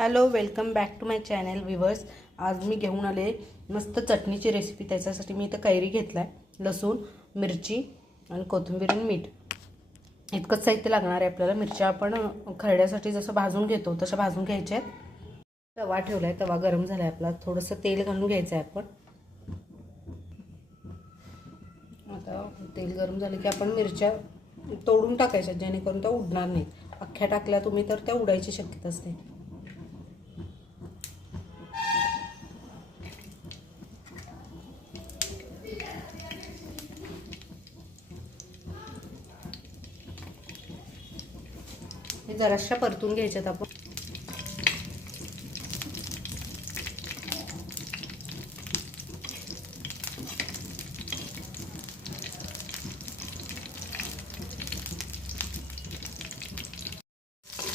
Hello welcome back to my channel viewers आज मी घेऊन आले मस्त चटणीची रेसिपी त्याच्यासाठी मी इथं कैरी घेतला आहे लसूण मिरची आणि कोथिंबीर आणि मीठ. इतकंच साहित्य लागणार आहे आपल्याला. मिरच्या आपण खरड्यासाठी जसं भाजून घेतो तशा भाजून घ्यायच्या आहेत. तवा ठेवला आहे तवा गरम झाला आहे आपला. थोडंसं तेल घालून घ्यायचं आहे आपण. आता तेल गरम झालं की आपण मिरच्या तोडून टाकायच्या जेणेकरून त्या उडणार नाहीत. अख्ख्या टाकल्या तुम्ही तर त्या उडायची शक्यता असते हे जराशा परतून घ्यायच्यात आपण.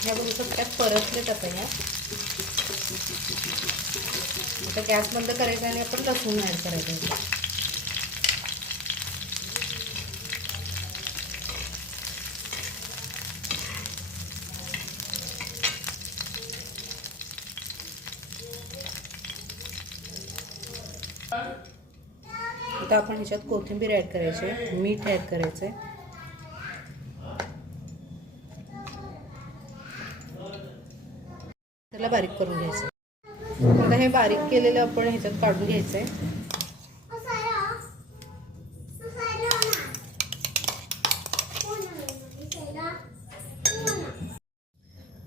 ह्या बघू शकता परतलेत आपण या आता गॅस बंद करायचा आणि आपण लसूण ॲड करायचं. आता आपण ह्याच्यात कोथिंबीर ॲड करायची मीठ ॲड करायचं आहे त्याला बारीक करून घ्यायचं आता हे बारीक केलेलं आपण ह्याच्यात काढून घ्यायचं आहे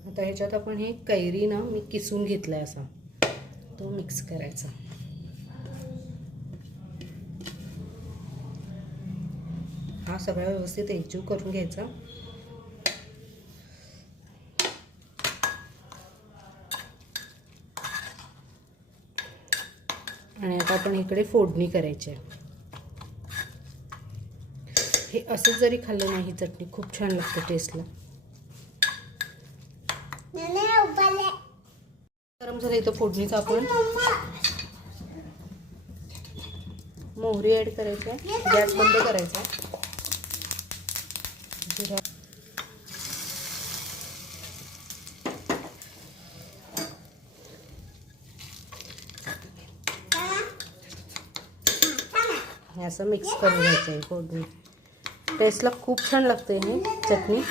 आता ह्याच्यात आपण हे कैरी ना मी किसून घेतलं आहे असा. तो मिक्स करायचा. हा सगळा व्यवस्थित एकजीव करून घ्यायचा. आणि आता आपण इकडे फोडणी करायची आहे. हे असंच जरी खाल्लं नाही चटणी खूप छान लागते टेस्टला गरम झालं इथं फोडणीचं आपण. मोहरी ॲड करायचं आहे. गॅस बंद करायचा जिरा असं मिक्स करून घ्यायचं आहे फोडणी टेस्टला खूप छान लागते ही चटणी.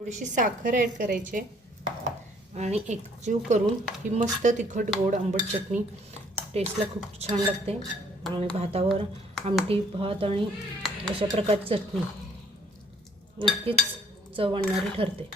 थोडीशी साखर ॲड करायची आणि एकजीव करून ही मस्त तिखट गोड आंबट चटणी टेस्टला खूप छान लागते. आणि भातावर आमटी भात आणि अशा प्रकारची चटणी नक्कीच चव आणणारी ठरते.